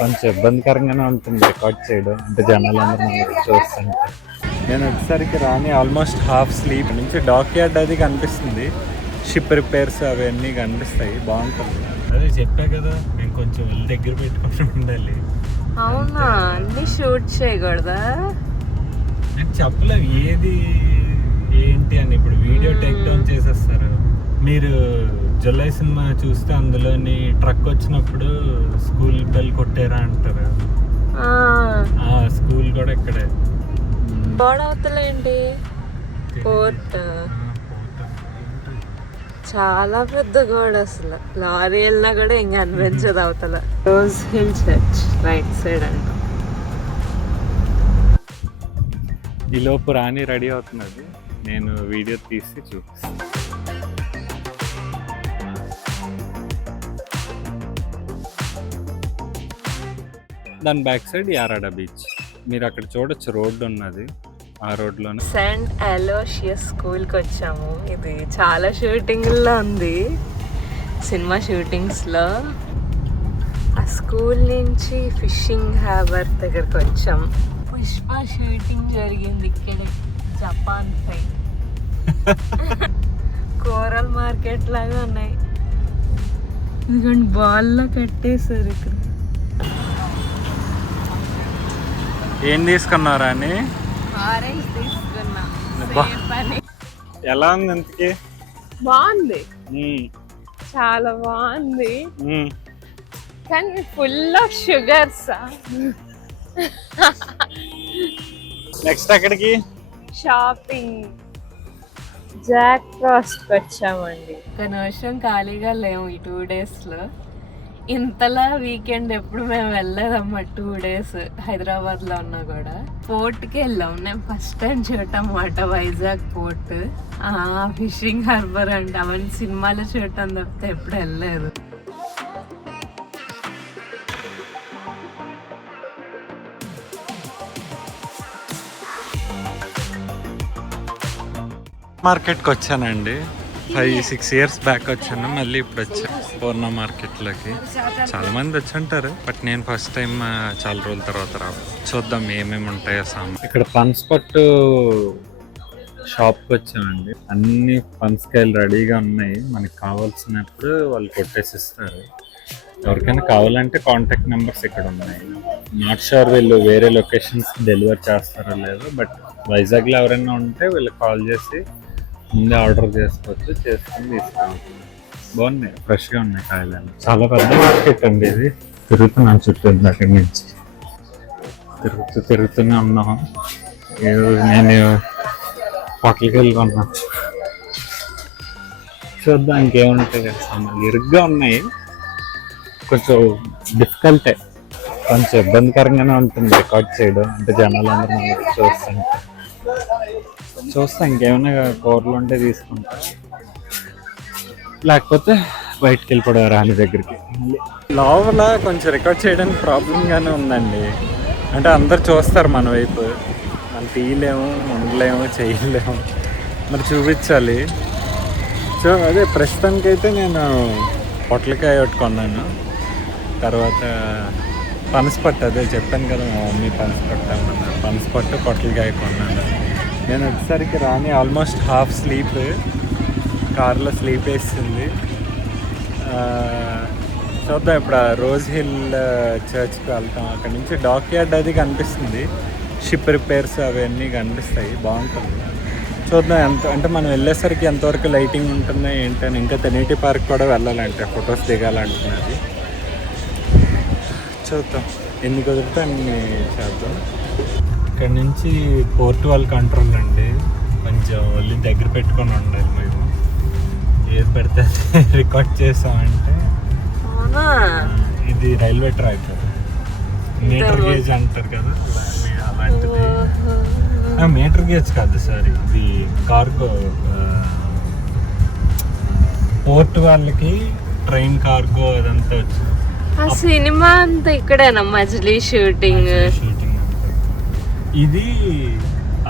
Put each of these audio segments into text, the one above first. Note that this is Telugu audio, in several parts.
కొంచెం ఇబ్బందికరంగానే ఉంటుంది రికార్డ్ చేయడం, అంటే జనాలందరూ చూస్తుంటే. నేను వచ్చేసరికి రాని ఆల్మోస్ట్ హాఫ్ స్లీప్ నుంచి డాక్ యార్డ్ అది కనిపిస్తుంది, షిప్ రిపేర్స్ అవన్నీ కనిపిస్తాయి, బాగుంటుంది. అదే చెప్పా కదా, నేను కొంచెం వెళ్ళి దగ్గర పెట్టుకుని ఉండాలి. అవునా, అన్ని షూట్ చేయకూడదా? నేను చెప్పలేదు ఏది ఏంటి అని. ఇప్పుడు వీడియో టేక్ డౌన్ చేసేస్తారు. మీరు జులై సినిమా చూస్తే అందులోని ట్రక్ వచ్చినప్పుడు స్కూల్ బెల్ కొట్టారా అంటారు. స్కూల్ కూడా ఇక్కడే. గోడ అవతల ఏంటి? పోర్ట్. చాలా పెద్ద గోడ, అసలు లారీ వెళ్ళినా కూడా ఇంకా అనిపించదు అవతల. Rose hill church right side అంట. ఈ లోపు రాణి రెడీ అవుతున్నది, నేను వీడియో తీసి చూపిస్తాను. దాని బ్యాక్ సైడ్ యారాడా బీచ్. మీరు అక్కడ చూడొచ్చు, రోడ్డు ఉన్నది, ఆ రోడ్లోనే. సెయింట్ అలోషియస్ స్కూల్కి వచ్చాము. ఇది చాలా షూటింగ్లో ఉంది, సినిమా షూటింగ్స్లో. ఆ స్కూల్ నుంచి ఫిషింగ్ హార్బర్ దగ్గరకు వచ్చాం. పుష్ప షూటింగ్ జరిగింది ఇక్కడ, జపాన్ సైడ్. కోరల్ మార్కెట్ లాగా ఉన్నాయి, ఎందుకంటే బాల్లో కట్టేశారు ఇక్కడ. ఏం తీసుకున్నారా అని? ఆరెంజ్ తీసుకున్నా. ఎలా ఉంది ఇంతకి? బాగుంది, చాలా బాగుంది, కానీ ఫుల్ ఆఫ్ షుగర్స్. నెక్స్ట్ ఎక్కడికి? షాపింగ్ జాక్ ఫ్రాస్ట్ వచ్చామండి. కానీ వర్షం ఖాళీగా లేవు ఈ 2 daysలో. ఇంతలా వీకెండ్ ఎప్పుడు మేము వెళ్ళలేదమ్మా. 2 days హైదరాబాద్లో ఉన్నా కూడా. పోర్ట్కి వెళ్ళాం, నేను ఫస్ట్ టైం చూడటం అన్నమాట వైజాగ్ పోర్ట్. ఫిషింగ్ హార్బర్ అంటే అవన్నీ సినిమాలో చూడటం తప్పితే ఎప్పుడు వెళ్ళలేదు. మార్కెట్కి వచ్చానండి, 5-6 years బ్యాక్ వచ్చాను, మళ్ళీ ఇప్పుడు వచ్చాను పూర్ణ మార్కెట్లోకి. చాలా మంది వచ్చి ఉంటారు, బట్ నేను ఫస్ట్ టైం చాలా రోజుల తర్వాత రావాలి. చూద్దాం ఏమేమి ఉంటాయో సామాన్. ఇక్కడ పనసపట్టు షాప్కి వచ్చామండి, అన్ని పనసకాయలు రెడీగా ఉన్నాయి, మనకి కావాల్సినప్పుడు వాళ్ళు కొట్టేసిస్తారు. ఎవరికైనా కావాలంటే కాంటాక్ట్ నెంబర్స్ ఇక్కడ ఉన్నాయి. నాట్ షూర్ వీళ్ళు వేరే లొకేషన్స్ డెలివర్ చేస్తారో లేదో, బట్ వైజాగ్లో ఎవరైనా ఉంటే వీళ్ళకి కాల్ చేసి ముందే ఆర్డర్ చేసుకోవచ్చు, చేసుకొని తీసుకురావచ్చు. బాగున్నాయి, ఫ్రెష్గా ఉన్నాయి కాయలు. చాలా పెద్ద మార్కెట్ అండి ఇది. తిరుగుతున్నాను చుట్టూ అక్కడి నుంచి, తిరుగుతూనే ఉన్నాము. నేను హోటల్కి వెళ్ళుకున్నా, చూద్దాం ఇంకేముంటాయి కదా సామాన్లు. ఇరుగ్గా ఉన్నాయి, కొంచెం డిఫికల్టే, కొంచెం ఇబ్బందికరంగానే ఉంటుంది రికార్డ్ చేయడం, అంటే జనాలందరూ చూస్తా ఇంకేమైనా కూరలు ఉంటే తీసుకుంటా, లేకపోతే బయటకు వెళ్ళిపోవడం రాని దగ్గరికి. లోపల కొంచెం రికార్డ్ చేయడానికి ప్రాబ్లంగానే ఉందండి, అంటే అందరు చూస్తారు మన వైపు, మనం తీయలేము, ఉండలేము, చేయలేము, మరి చూపించాలి. సో అదే ప్రస్తుతానికైతే నేను పొట్లకాయ కొన్నాను, తర్వాత పనసపట్టు, అదే చెప్పాను కదా మా మమ్మీ పనసపట్టు అన్నమాట, పనసపట్టు పొట్లకాయ కొన్నాను. నేను వచ్చేసరికి రాని ఆల్మోస్ట్ హాఫ్ స్లీప్, కార్లో స్లీప్ వేస్తుంది. చూద్దాం ఇప్పుడు రోజ్ హిల్ చర్చ్కి వెళ్తాం. అక్కడ నుంచి డాక్ యార్డ్ అది కనిపిస్తుంది, షిప్ రిపేర్స్ అవన్నీ కనిపిస్తాయి, బాగుంటుంది. చూద్దాం ఎంత, అంటే మనం వెళ్ళేసరికి ఎంతవరకు లైటింగ్ ఉంటుందో ఏంటని. ఇంకా తెనేటి పార్క్ కూడా వెళ్ళాలంటే, ఫొటోస్ దిగాలంటున్నది. చూద్దాం ఎన్ని కుదిరితే అన్ని చేద్దాం. ఇక్కడ నుంచి పోర్ట్ వాళ్ళ కంట్రోల్ అండి, కొంచెం ఒళ్ళు దగ్గర పెట్టుకొని ఉండాలి. మేము ఏది పెడితే రికార్డ్ చేసామంటే. ఇది రైల్వే ట్రాక్, మీటర్ గేజ్ అంటారు కదా అలాంటిది. మీటర్ గేజ్ కాదు సార్, ఇది కార్గో. పోర్ట్ వాళ్ళకి ట్రైన్ కార్గో అదంతా వచ్చింది. ఆ సినిమా అంతా ఇక్కడేనా మజిలీ షూటింగ్? ఇది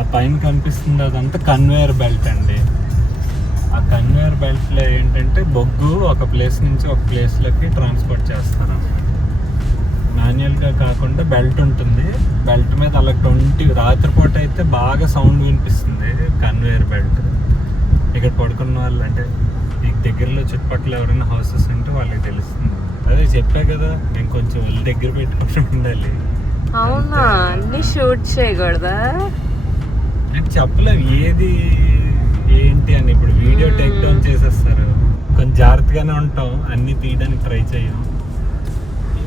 ఆ పైన కనిపిస్తుంది అదంతా కన్వేయర్ బెల్ట్ అండి. ఆ కన్వేయర్ బెల్ట్లో ఏంటంటే బొగ్గు ఒక ప్లేస్ నుంచి ఒక ప్లేస్లోకి ట్రాన్స్పోర్ట్ చేస్తారు. మాన్యువల్గా కాకుండా బెల్ట్ ఉంటుంది. బెల్ట్ మీద అలా 20 రాత్రిపూట అయితే బాగా సౌండ్ వినిపిస్తుంది. Conveyor belt. ఇక్కడ పడుకున్న వాళ్ళు అంటే ఈ దగ్గరలో చుట్టుపక్కల ఎవరైనా హౌసెస్ ఉంటే వాళ్ళకి తెలుస్తుంది. అదే చెప్పా కదా, నేను కొంచెం ఒళ్ళు దగ్గర పెట్టుకుంటూ ఉండాలి. అవునా, అన్ని షూట్ చేయకూడదా? నేను చెప్పలేము ఏది ఏంటి అని. ఇప్పుడు వీడియో టేక్ డౌన్ చేసేస్తారు. కొంచెం జాగ్రత్తగానే ఉంటాం, అన్ని తీయడానికి ట్రై చేయం.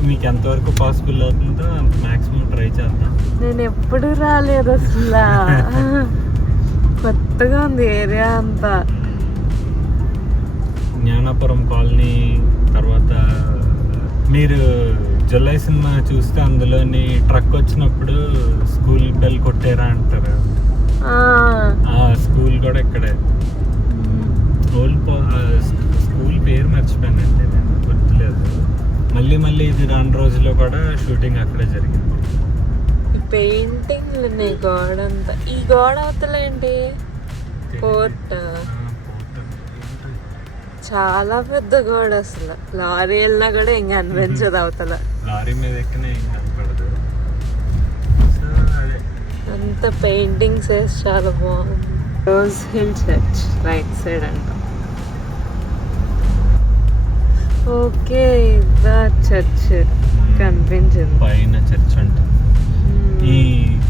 మీకు ఎంతవరకు పాసిబుల్ అవుతుందో అంత మాక్సిమం ట్రై చేద్దాం. నేను ఎప్పుడు రాలేదు అసలు. కొత్తగా ఉంది ఏరియా అంతా. జ్ఞానాపురం కాలనీ తర్వాత మీరు జులై సినిమా చూస్తే అందులోని ట్రక్ వచ్చినప్పుడు స్కూల్ బెల్ కొట్టారా అంటారు. స్కూల్ కూడా ఇక్కడే. ఓల్డ్ స్కూల్ పేరు మర్చిపోయానండి, నేను గుర్తులేదు. మళ్ళీ ఇది రాను రోజుల్లో కూడా షూటింగ్ అక్కడే జరిగింది. ఈ పెయింటింగ్లు ఉన్నాయి గోడ అంతా. ఈ గోడ అవతల ఏంటి? కోర్ట్. చాలా పెద్ద గోడ, అసలు లారీ వెళ్ళినా కూడా ఏం కనిపించదు అవతల. లారీ మీద ఎక్కినా ఏం కనపడదు. అంత పెయింటింగ్స్ వేసి చాలా బాగుంది. Rose hill church right side అంట. ఓకే, చర్చ్ కనిపించింది. పైన చర్చ్ అంట. ఈ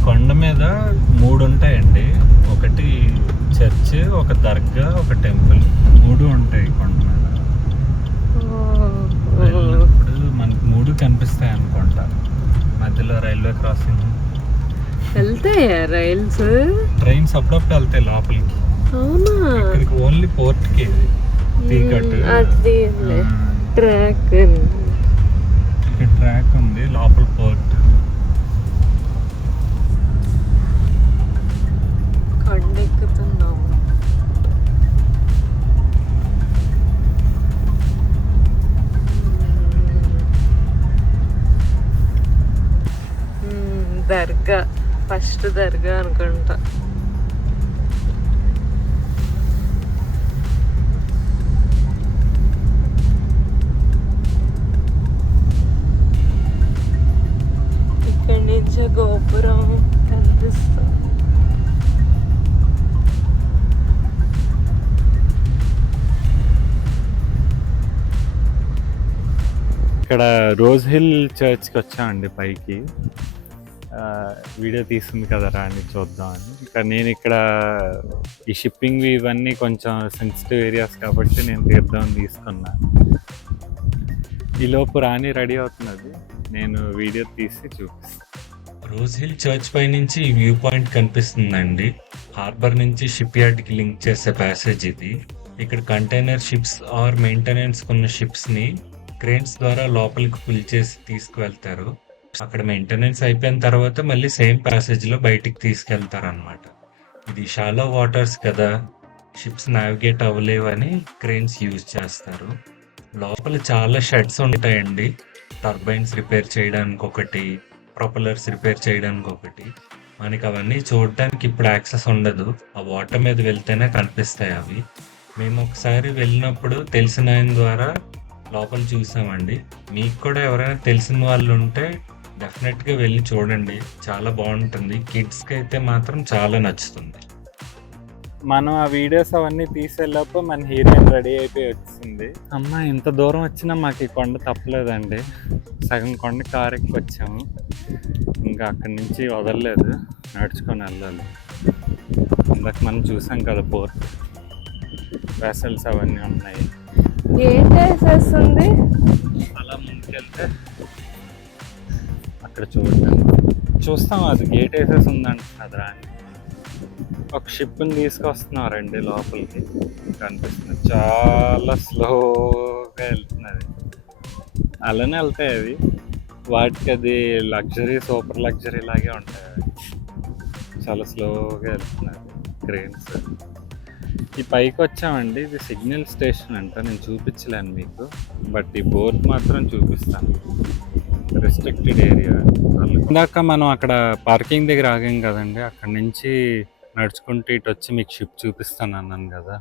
కొండ మీద 3 ఉంటాయండి. ఒకటి చర్చ్, ఒక దర్గా, ఒక టెంపుల్. 3 ఉంటాయి కొండ మీద. వెళ్ళినప్పుడు మనకు 3 కనిపిస్తాయి అనుకుంటా. మధ్యలో రైల్వే క్రాసింగ్. వెళ్తాయా రైల్స్? ట్రైన్స్ అప్పుడప్పుడు వెళ్తాయి లోపలికి. అవునా? ఇక్కడికి ఓన్లీ పోర్ట్కి తీకట్టు. ట్రాక్ ఇక్కడ ట్రాక్ ఉంది, లోపల పోర్ట్. కొండెక్కుతున్నాము. దర్గా, ఫస్ట్ దర్గా అనుకుంటా. ఇక్కడి నుంచి గోపురం కనిపిస్తుంది. ఇక్కడ రోజ్ హిల్ చర్చ్కి వచ్చామండి పైకి. వీడియో తీస్తుంది కదరా అని చూద్దామని. నేను ఇక్కడ ఈ షిప్పింగ్ ఇవన్నీ కొంచెం సెన్సిటివ్ ఏరియాస్ కాబట్టి నేను తీద్దామని తీసుకున్నా. ఈలోపు రాణి రెడీ అవుతున్నది, నేను వీడియో తీసి చూపిస్తాను. రోజ్ హిల్ చర్చ్ పై నుంచి వ్యూ పాయింట్ కనిపిస్తుందండి. హార్బర్ నుంచి షిప్ యార్డ్కి లింక్ చేసే ప్యాసేజ్ ఇది. ఇక్కడ కంటైనర్ షిప్స్ ఆర్ మెయింటెనెన్స్ ఉన్న షిప్స్ని క్రేన్స్ ద్వారా లోపలికి పుల్ చేసి తీసుకువెళ్తారు. అక్కడ మెయింటెనెన్స్ అయిపోయిన తర్వాత మళ్ళీ సేమ్ ప్యాసేజ్లో బయటికి తీసుకెళ్తారు అనమాట. ఇది షాలో వాటర్స్ కదా, షిప్స్ నావిగేట్ అవ్వలేవని క్రేన్స్ యూజ్ చేస్తారు. లోపల చాలా షెడ్స్ ఉంటాయండి. టర్బైన్స్ రిపేర్ చేయడానికి ఒకటి, ప్రొపెల్లర్స్ రిపేర్ చేయడానికి ఒకటి. మనకి అవన్నీ చూడడానికి ఇప్పుడు యాక్సెస్ ఉండదు, ఆ వాటర్ మీద వెళ్తేనే కనిపిస్తాయి అవి. మేము ఒకసారి వెళ్ళినప్పుడు తెలిసిన ఆయన ద్వారా లోపల చూసామండి. మీకు కూడా ఎవరైనా తెలిసిన వాళ్ళు ఉంటే డెఫినెట్గా వెళ్ళి చూడండి, చాలా బాగుంటుంది. కిడ్స్కి అయితే మాత్రం చాలా నచ్చుతుంది. మనం ఆ వీడియోస్ అవన్నీ తీసేలోపు మన హీరోయిన్ రెడీ అయిపోయి వచ్చింది. అమ్మ, ఇంత దూరం వచ్చినా మాకు ఈ కొండ తప్పలేదండి. సగం కొండ కారు ఎక్కి వచ్చాము, ఇంకా అక్కడి నుంచి వదలలేదు, నడుచుకొని వెళ్ళాలి. ఇందాక మనం చూసాం కదా పోర్ట్, వెసల్స్ అవన్నీ ఉన్నాయి. గేట్ వేసేస్తుంది. అలా ముందుకెళ్తే అక్కడ చూస్తాం, అది గేట్ వేసేసి ఉందంటున్నది రాని. ఒక షిప్ని తీసుకొస్తున్నారండి లోపలికి, కనిపిస్తుంది. చాలా స్లోగా వెళ్తున్నది. అలానే వెళ్తాయి అవి, వాటికి అది లగ్జరీ, సూపర్ లగ్జరీ లాగే ఉంటాయి అవి. చాలా స్లోగా వెళ్తున్నది క్రేన్స్. ఈ పైకి వచ్చామండి, ఇది సిగ్నల్ స్టేషన్ అంట. నేను చూపించలేను మీకు, బట్ ఈ బోర్డు మాత్రం చూపిస్తాను. Restricted area. ఇందాక మనం అక్కడ పార్కింగ్ దగ్గర ఆగాం కదండి, అక్కడ నుంచి నడుచుకుంటూ ఇటు వచ్చి మీకు షిప్ చూపిస్తాను అన్నాను కదా.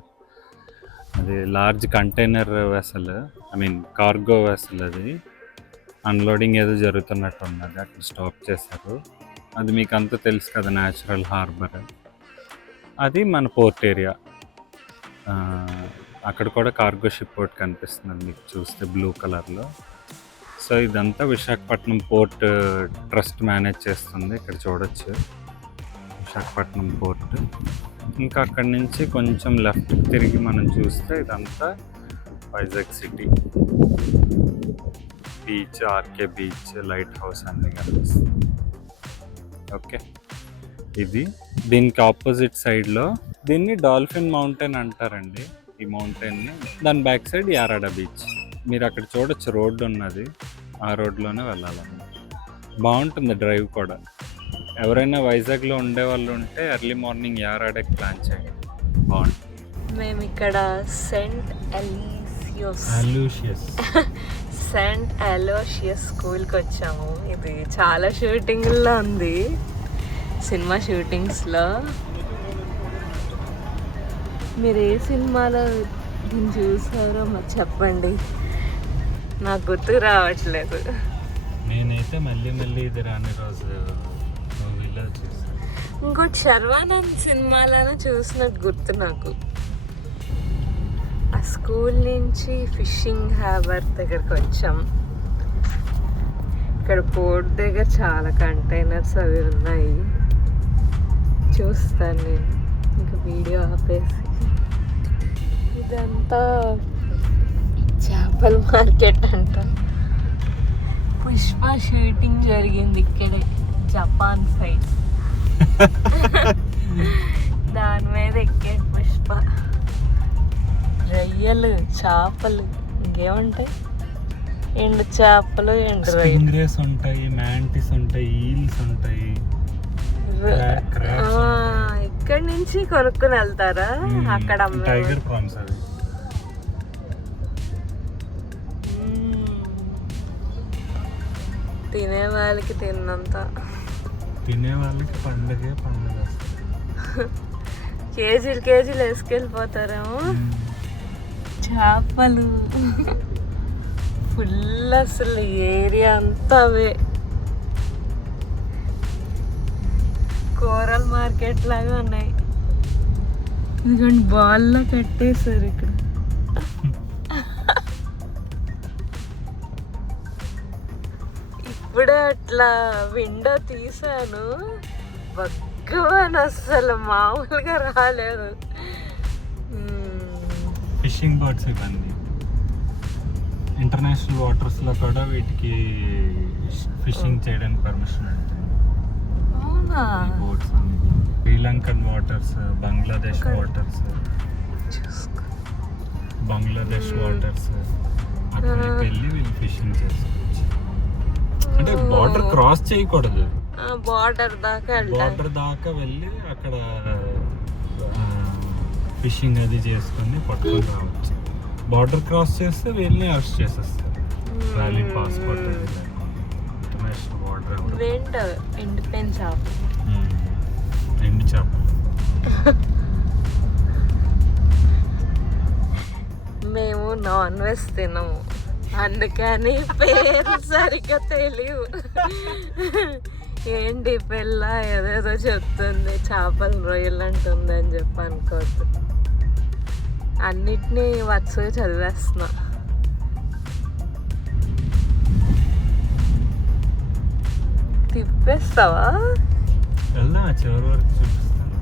అది large container vessel, I mean cargo vessel. అది అన్లోడింగ్ ఏదో జరుగుతున్నట్టు ఉన్నది, అక్కడ స్టాప్ చేశారు. అది మీకు అంతా తెలుసు కదా, న్యాచురల్ హార్బర్. అది మన పోర్ట్ ఏరియా. అక్కడ కూడా కార్గో షిప్ ఒకటి కనిపిస్తుంది మీకు చూస్తే బ్లూ కలర్లో. సో ఇదంతా విశాఖపట్నం పోర్ట్ ట్రస్ట్ మేనేజ్ చేస్తుంది. ఇక్కడ చూడొచ్చు విశాఖపట్నం పోర్ట్. ఇంకా అక్కడి నుంచి కొంచెం లెఫ్ట్ తిరిగి మనం చూస్తే ఇదంతా Vizag city. Beach, RK beach, lighthouse అన్నీ కనిపిస్తుంది. ఓకే, ఇది దీనికి ఆపోజిట్ సైడ్లో దీన్ని డాల్ఫిన్ మౌంటైన్ అంటారండి. ఈ మౌంటైన్ని దాని బ్యాక్ సైడ్ యారాడ బీచ్. మీరు అక్కడ చూడొచ్చు, రోడ్డు ఉన్నది, ఆ రోడ్లోనే వెళ్ళాలన్నమాట. బాగుంటుంది డ్రైవ్ కూడా. ఎవరైనా వైజాగ్లో ఉండే వాళ్ళు ఉంటే ఎర్లీ మార్నింగ్ యారాడకి ప్లాన్ చేయండి, బాగుంటుంది. మేము ఇక్కడ సెయింట్ అలోషియస్ స్కూల్కి వచ్చాము. ఇది చాలా షూటింగ్లో ఉంది, సినిమా షూటింగ్స్లో. మీరు ఏ సినిమాలో దీన్ని చూసారో మరి చెప్పండి, నాకు గుర్తుకు రావట్లేదు. నేనైతే మళ్ళీ ఇది రాని రోజు మూవీలో చూసాను. ఇంకోటి శర్వానంద్ సినిమాలను చూసినట్టు గుర్తు నాకు. ఆ స్కూల్ నుంచి ఫిషింగ్ హార్బర్ దగ్గరకు వచ్చాం. ఇక్కడ పోర్ట్ దగ్గర చాలా కంటైనర్స్ అవి ఉన్నాయి, చూస్తాను నేను. ఇంకా వీడియో ఆపేసి ఇదంతా చేపల మార్కెట్ అంట. పుష్ప షూటింగ్ జరిగింది ఇక్కడే, జపాన్ సైడ్. దాని మీద ఎక్కే పుష్ప. రొయ్యలు, చేపలు, ఇంకేముంటాయి, ఎండు చేపలు, ఎండు రొయ్యలు ఉంటాయి, మ్యాంటిస్ ఉంటాయి, ఈల్స్ ఉంటాయి. ఇక్కడి నుంచి కొనుక్కుని వెళ్తారా అక్కడ? టైగర్ ప్రాన్స్ అది. తినే వాళ్ళకి తిన్నంత, తినే వాళ్ళకి పండుగ. కేజీలు వేసుకెళ్ళిపోతారేమో. చేపలు ఫుల్, అసలు ఏరియా అంతా అవే. కూరల మార్కెట్ లాగా ఉన్నాయి. ఇదిగోండి బాల్లో కట్టేశారు ఇక్కడ. ఇప్పుడే అట్లా విండో తీసాను, బగ్గమని అస్సలు మామూలుగా రాలేదు. ఫిషింగ్ బోట్స్ ఇవన్నీ ఇంటర్నేషనల్ వాటర్స్లో కూడా వీటికి ఫిషింగ్ చేయడానికి పర్మిషన్ ఉంటుంది. అవునా? Boats Sri Lankan waters, Bangladesh waters, అక్కడికి వెళ్ళి వీళ్ళు ఫిషింగ్ చేసుకోవచ్చు. అంటే బార్డర్ క్రాస్ చేయకూడదు, బార్డర్ దాకా వెళ్ళి అక్కడ ఫిషింగ్ అది చేసుకొని పట్టుకొని రావచ్చు. బార్డర్ క్రాస్ చేస్తే వీళ్ళని అరెస్ట్ చేసేస్తారు. Valid passport international border. ఎండిపోయిన చేప, ఎండు చేప. మేము నాన్ వెజ్ తినము, అందుకని పేరు సరిగ్గా తెలియవు. ఏంటి పిల్ల ఏదేదో చెప్తుంది, చేపలు రొయ్యలు అంటుంది అని చెప్పి అనుకోవద్దు. అన్నిటినీ వరుసగా చదివేస్తున్నా. తిప్పేస్తావా? చివరి వరకు చూపిస్తాను.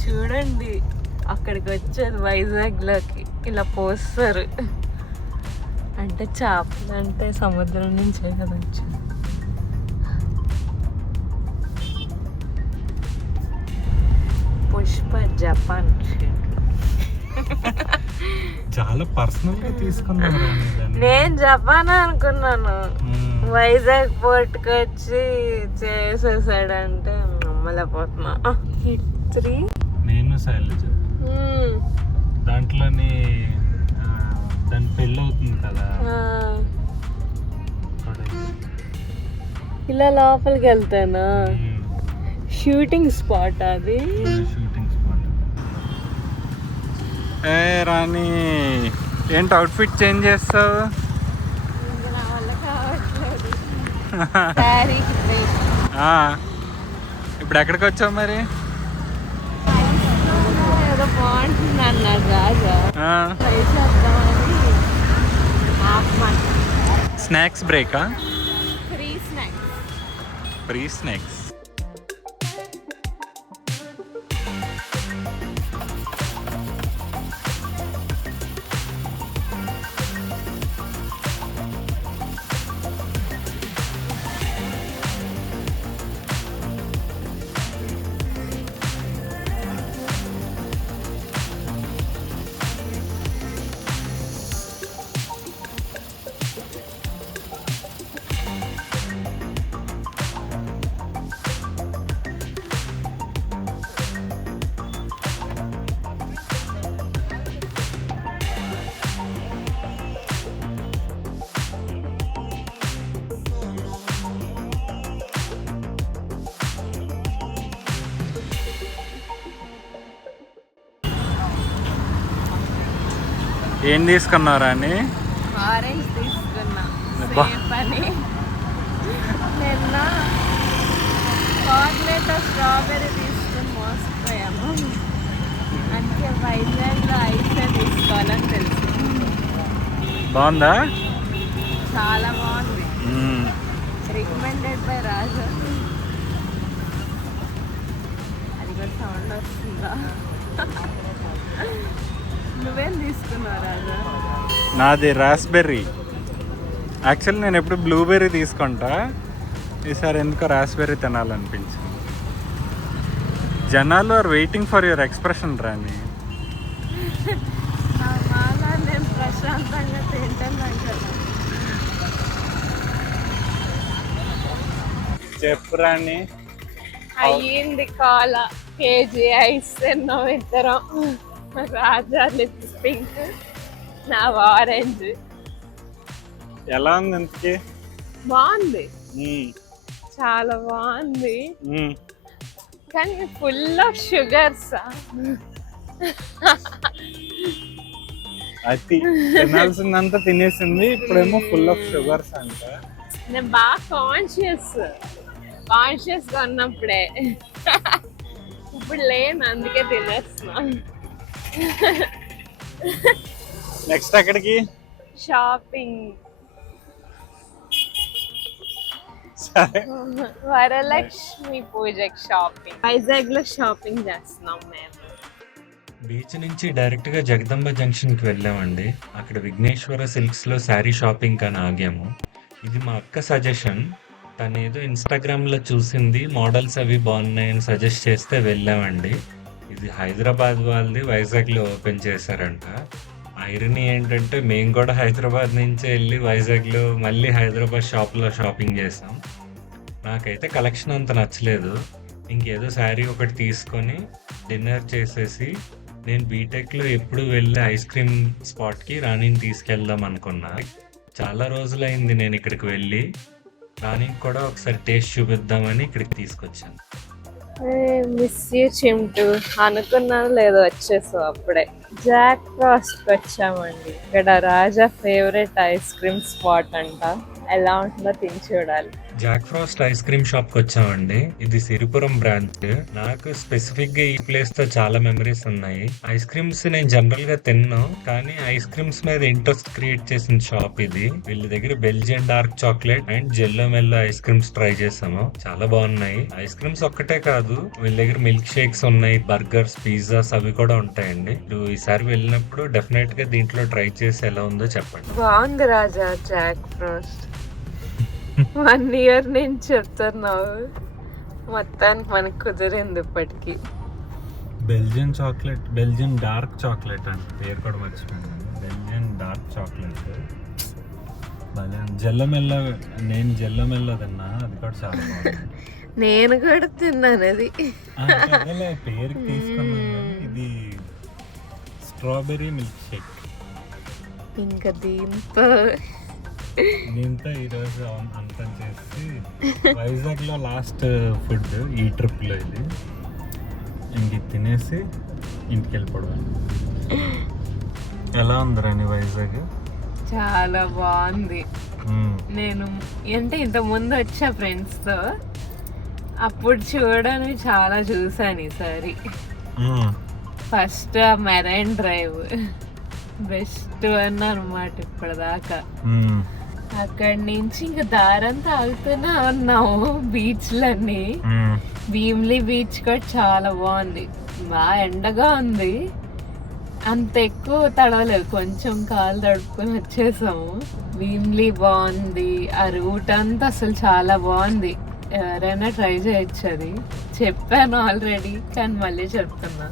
చూడండి, అక్కడికి వచ్చేది వైజాగ్లోకి ఇలా పోస్తారు. అంటే చేపలు అంటే సముద్రం నుంచే కదా వచ్చింది. పుష్ప జపాన్ చాలా పర్సనల్ గా తీసుకున్నాను. నేను జపాన్ అనుకున్నాను, వైజాగ్ పోర్ట్కి వచ్చి చేసేసాడంటే నమ్మలేకపోతున్నా. నేను శైలజ దాంట్లోని దాని పెళ్ళి అవుతుంది కదా, ఇలా లోపలికి వెళ్తానా? షూటింగ్ స్పాట్ అది. Shooting spot. ఏ రాణి ఏంటి అవుట్ఫిట్ చేంజ్ చేస్తావు? ఇంకా నా వల్ల కావట్లేదు. శారీకి బ్రేక్. ఇప్పుడు ఎక్కడికి వచ్చావు మరి? ఏదో బాగుంటుంది అన్నారు రాజా, ఆ, ట్రై చేద్దామని. ఆపమంట. స్నాక్స్ బ్రేకా? Free snacks. Free snacks. ఏం తీసుకున్నారా అని? ఆరెంజ్ తీసుకున్నా. అబ్బా. సేఫ్ అని. నిన్న చాక్లెట్ స్ట్రాబెర్రీ తీసుకుని మోసపోయాము. అందుకే వైజాగ్లో ఐసే తీసుకోవాలని తెలుసు. బాగుందా? చాలా బాగుంది. మ్మ్. రికమెండెడ్ బై రాజా. అది కూడా సౌండ్ వస్తుందా? నువ్వేం తీసుకున్నావు రాజా? నాది రాస్బెర్రీ. యాక్చువల్లీ నేను ఎప్పుడు బ్లూబెర్రీ తీసుకుంటా, ఈసారి ఎందుకో రాస్బెర్రీ తినాలనిపించింది. జనాలు are waiting for your expression రాని. నా మాల నేను ప్రశాంతంగా తింటాను కదా. చెప్పు రాని. అయ్యింది కాల కేజీ ఐస్ తిన్నాం ఇద్దరం. రాజా లిప్ పింక్, నా ఆరెంజ్. ఎలా ఉంది ఇంతకి? బాగుంది, మ్మ్. చాలా బాగుంది. మ్మ్. కానీ ఫుల్ ఆఫ్ షుగర్స్. అది తినాల్సిందంతా తినేసింది, ఇప్పుడేమో ఫుల్ ఆఫ్ షుగర్స్ అంట. నేను బాగా కాన్షియస్గా ఉన్నప్పుడే. ఇప్పుడు లేను, అందుకే తినేస్తున్నా. నెక్స్ట్ ఎక్కడికి? షాపింగ్. సరే. వరలక్ష్మి పూజకి షాపింగ్. వైజాగ్ లో షాపింగ్ చేస్తున్నాం మేము. బీచ్ నుంచి డైరెక్ట్ గా జగదంబ జంక్షన్ కి వెళ్ళామండి. అక్కడ విఘ్నేశ్వర సిల్క్స్ లో శారీ షాపింగ్ అని ఆగాము. ఇది మా అక్క సజెషన్. తను ఏదో ఇన్స్టాగ్రామ్ లో చూసింది, మోడల్స్ అవి బాగున్నాయని సజెస్ట్ చేస్తే వెళ్ళామండి. ఇది హైదరాబాద్ వాళ్ళది వైజాగ్ లో ఓపెన్ చేశారంట. ఐరనీ ఏంటంటే మేము కూడా హైదరాబాద్ నుంచి వెళ్ళి వైజాగ్లో మళ్ళీ హైదరాబాద్ షాప్లో షాపింగ్ చేసాం. నాకైతే కలెక్షన్ అంత నచ్చలేదు. ఇంకేదో శారీ ఒకటి తీసుకొని డిన్నర్ చేసేసి నేను బీటెక్లో ఎప్పుడు వెళ్ళి ఐస్ క్రీమ్ స్పాట్కి రాణిని తీసుకెళ్దాం అనుకున్నా. చాలా రోజులైంది నేను ఇక్కడికి వెళ్ళి. రాణికి కూడా ఒకసారి టేస్ట్ చూపిద్దామని ఇక్కడికి తీసుకొచ్చాను. Miss you Chintu. అనుకున్నాను లేదో వచ్చేసావు అప్పుడే. జాక్ ఫ్రాస్ట్ వచ్చామండి. ఇక్కడ రాజా ఫేవరెట్ ఐస్ క్రీమ్ స్పాట్ అంట. ఎలా ఉంటుందో తిని చూడాలి. Jack Frost ice cream shop కి వచ్చామండి. ఇది సిరిపురం బ్రాంచ్. నాకు స్పెసిఫిక్ గా ఈ ప్లేస్ తో చాలా మెమరీస్ ఉన్నాయి. ఐస్ క్రీమ్స్ నేను జనరల్ గా తిన్నాను, కానీ ఐస్ క్రీమ్స్ మీద ఇంట్రెస్ట్ క్రియేట్ చేసిన షాప్ ఇది. వీళ్ళ దగ్గర బెల్జియన్ డార్క్ చాక్లెట్ అండ్ జెల్లో మెల్లో ఐస్ క్రీమ్స్ ట్రై చేసాము. చాలా బాగున్నాయి. ఐస్ క్రీమ్స్ ఒక్కటే కాదు, వీళ్ళ దగ్గర మిల్క్ షేక్స్ ఉన్నాయి, బర్గర్స్, పిజ్జాస్ అవి కూడా ఉంటాయండి. ఈసారి వెళ్ళినప్పుడు డెఫినెట్ గా దీంట్లో ట్రై చేసి ఎలా ఉందో చెప్పండి. బాగుంది రాజా జాక్ ఫ్రాస్ట్. 1 year నుంచి చెప్తున్నావు, మొత్తానికి మనకు కుదిరింది ఇప్పటికి. Belgian chocolate, Belgian dark chocolate అంటే పేరు కూడా మర్చిపోయాను. బెల్జియన్ డార్క్ చాక్లెట్ భలే. జెల్లమెల్లో, నేను జెల్లమెల్లో తిన్నా, అది కూడా చాలా బాగుంది. నేను కూడా తిన్నాను అది. అదేలే పేరుకి తీసుకున్నాను, కానీ ఇది స్ట్రాబెర్రీ మిల్క్ షేక్. ఇంకా దీంతో ఈరోజు అంతం చేసి వైజాగ్లో లాస్ట్ ఫుడ్ ఈ ట్రిప్లో ఇది. ఇంక తినేసి ఇంటికి వెళ్ళిపోవడం. ఎలా ఉందిరండి వైజాగ్? చాలా బాగుంది. నేను అంటే ఇంత ముందు వచ్చా ఫ్రెండ్స్తో, అప్పుడు చూడని చాలా చూసాను ఈసారి. ఫస్ట్ మెరైన్ డ్రైవ్ బెస్ట్ అని అనమాట ఇప్పటిదాకా. అక్కడి నుంచి ఇంకా దారంతా ఆగుతూనే ఉన్నాము బీచ్లన్నీ. భీమ్లీ బీచ్ కూడా చాలా బాగుంది, బాగా ఎండగా ఉంది, అంత ఎక్కువ తడవలేదు, కొంచెం కాలు తడుపుకొని వచ్చేసాము. భీమ్లీ బాగుంది, ఆ రూట్ అంతా అసలు చాలా బాగుంది, ఎవరైనా ట్రై చేయొచ్చు. అది చెప్పాను ఆల్రెడీ కానీ మళ్ళీ చెప్తున్నా,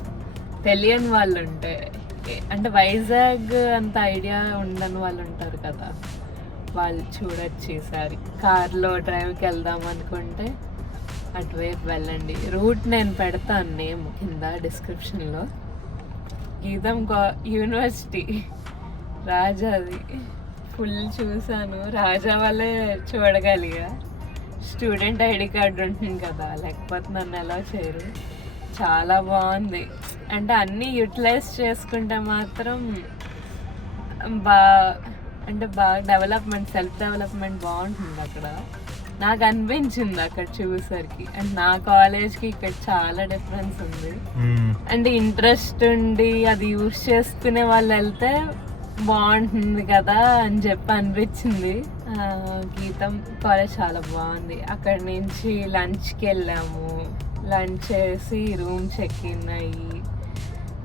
తెలియని వాళ్ళు ఉంటే, అంటే వైజాగ్ అంత ఐడియా ఉండని వాళ్ళు ఉంటారు కదా, వాళ్ళు చూడొచ్చు ఈసారి. కార్లో డ్రైవ్కి వెళ్దాం అనుకుంటే అటువైపు వెళ్ళండి. రూట్ నేను పెడతాను నేమ్ కింద డిస్క్రిప్షన్లో. గీతం యూనివర్సిటీ రాజాది ఫుల్ చూసాను, రాజా వల్లే చూడగలిగా. స్టూడెంట్ ఐడి కార్డు ఉంటుంది కదా, లేకపోతే నన్ను ఎలా చేయరు. చాలా బాగుంది, అంటే అన్నీ యూటిలైజ్ చేసుకుంటే మాత్రం బాగా డెవలప్మెంట్, సెల్ఫ్ డెవలప్మెంట్ బాగుంటుంది అక్కడ. నాకు అనిపించింది అక్కడ చూసేసరికి. అండ్ నా కాలేజ్కి ఇక్కడ చాలా డిఫరెన్స్ ఉంది. అంటే ఇంట్రెస్ట్ ఉండి అది యూజ్ చేసుకునే వాళ్ళు వెళ్తే బాగుంటుంది కదా అని చెప్పి అనిపించింది. గీతం కాలేజ్ చాలా బాగుంది. అక్కడి నుంచి లంచ్కి వెళ్ళాము, లంచ్ చేసి రూమ్ చెక్ ఇన్ అయ్యి,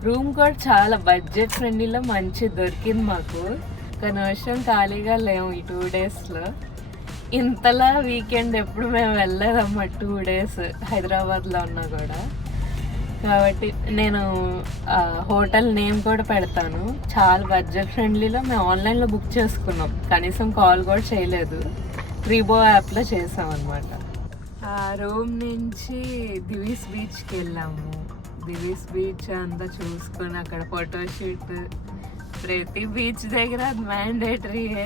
రూమ్ కూడా చాలా బడ్జెట్ ఫ్రెండ్లీలో మంచి దొరికింది మాకు. కనీసం ఖాళీగా లేము ఈ 2 డేస్లో. ఇంతలా వీకెండ్ ఎప్పుడు మేము వెళ్ళలేదమ్మా 2 డేస్ హైదరాబాద్లో ఉన్నా కూడా. కాబట్టి నేను హోటల్ నేమ్ కూడా పెడతాను, చాలా బడ్జెట్ ఫ్రెండ్లీలో. మేము ఆన్లైన్లో బుక్ చేసుకున్నాం, కనీసం కాల్ కూడా చేయలేదు, రీబో యాప్లో చేసాం అనమాట. ఆ రూమ్ నుంచి దివీస్ బీచ్కి వెళ్ళాము. దివీస్ బీచ్ అంతా చూసుకొని అక్కడ ఫోటోషూట్, ప్రతి బీచ్ దగ్గర అది మ్యాండేటరీయే.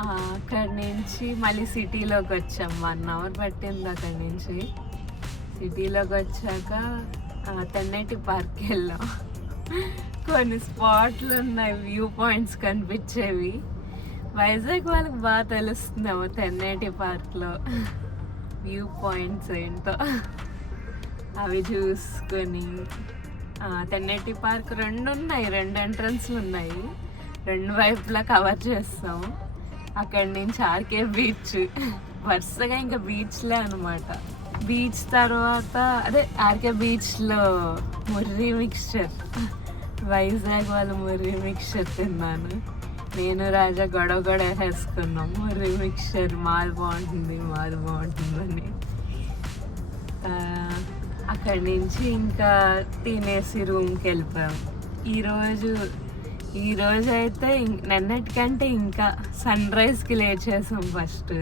అక్కడి నుంచి మళ్ళీ సిటీలోకి వచ్చాం, 1 అవర్ పట్టింది అక్కడి నుంచి. సిటీలోకి వచ్చాక తెన్నేటి పార్క్కి వెళ్ళాం. కొన్ని స్పాట్లు ఉన్నాయి, వ్యూ పాయింట్స్ కనిపించేవి. వైజాగ్ వాళ్ళకి బాగా తెలుస్తుందేమో తెన్నేటి పార్క్లో వ్యూ పాయింట్స్ ఏంటో. అవి చూసుకొని తెన్నేటి పార్క్ 2 ఉన్నాయి, 2 ఎంట్రన్స్లు ఉన్నాయి, 2 వైపులా కవర్ చేస్తాం. అక్కడి నుంచి ఆర్కే బీచ్, వరుసగా ఇంకా బీచ్లే అనమాట. బీచ్ తర్వాత అదే ఆర్కే బీచ్లో ముర్రి మిక్స్చర్, వైజాగ్ వాళ్ళ ముర్రి మిక్స్చర్ తిన్నాను. నేను రాజా గొడవ వేసుకున్నాం, ముర్రి మిక్స్చర్ మాది బాగుంటుందని. అక్కడి నుంచి ఇంకా తినేసి రూమ్కి వెళ్ళిపోయాం. ఈరోజు అయితే నిన్నటికంటే ఇంకా సన్ రైజ్కి లేట్ చేసాం. ఫస్ట్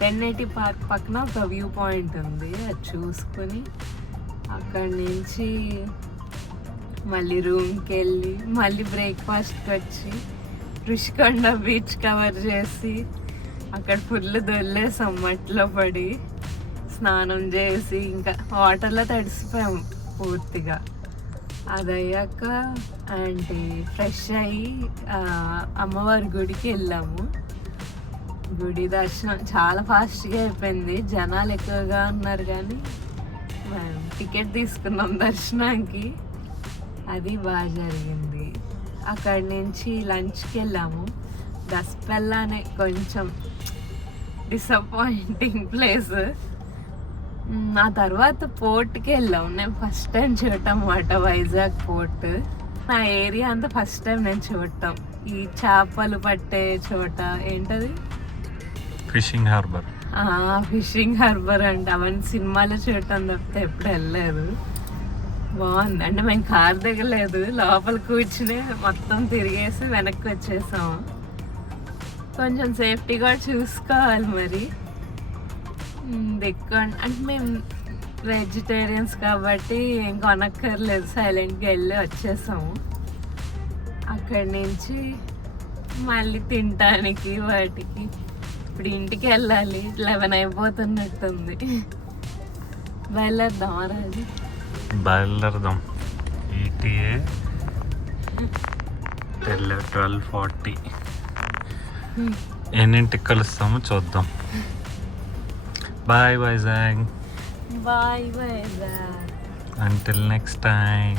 తెన్నేటి పార్క్ పక్కన ఒక వ్యూ పాయింట్ ఉంది, అది చూసుకొని అక్కడి నుంచి మళ్ళీ రూమ్కి వెళ్ళి మళ్ళీ బ్రేక్ఫాస్ట్కి వచ్చి రుషికొండ బీచ్ కవర్ చేసి అక్కడ ఫుల్ దొల్లేసాం, మట్టిలో పడి స్నానం చేసి ఇంకా వాటర్లో తడిసిపోయాం పూర్తిగా. అది అయ్యాక అంటే ఫ్రెష్ అయ్యి అమ్మవారి గుడికి వెళ్ళాము. గుడి దర్శనం చాలా ఫాస్ట్గా అయిపోయింది, జనాలు ఎక్కువగా ఉన్నారు కానీ మేము టికెట్ తీసుకున్నాం దర్శనానికి, అది బాగా జరిగింది. అక్కడి నుంచి లంచ్కి వెళ్ళాము. దస్పెల్లానే కొంచెం డిసప్పాయింటింగ్ ప్లేస్. ఆ తర్వాత పోర్ట్కి వెళ్ళాము. నేను ఫస్ట్ టైం చూడటం అన్నమాట వైజాగ్ పోర్ట్. నా ఏరియా అంతా ఫస్ట్ టైం నేను చూడటం. ఈ చేపలు పట్టే చోట ఏంటది, ఫిషింగ్ హార్బర్. ఫిషింగ్ హార్బర్ అంటే అవన్నీ సినిమాలో చూడటం తప్పితే ఎప్పుడు వెళ్ళలేదు. బాగుంది, అంటే మేము కార్ దిగలేదు, లోపల కూర్చుని మొత్తం తిరిగేసి వెనక్కి వచ్చేసాము. కొంచెం సేఫ్టీ కూడా చూసుకోవాలి మరి. అంటే మేము వెజిటేరియన్స్ కాబట్టి ఏం కొనక్కర్లేదు, సైలెంట్గా వెళ్ళి వచ్చేసాము. అక్కడి నుంచి మళ్ళీ తినటానికి వాటికి ఇప్పుడు ఇంటికి వెళ్ళాలి, 11 అయిపోతున్నట్టుంది. బయలుదేరదామా రాజు? బయలుదేరదాం. ETA వెళ్ళా 12:40. ఎన్నింటికి కలుస్తామో చూద్దాం. Bye Vizag. Bye Vizag. Until next time.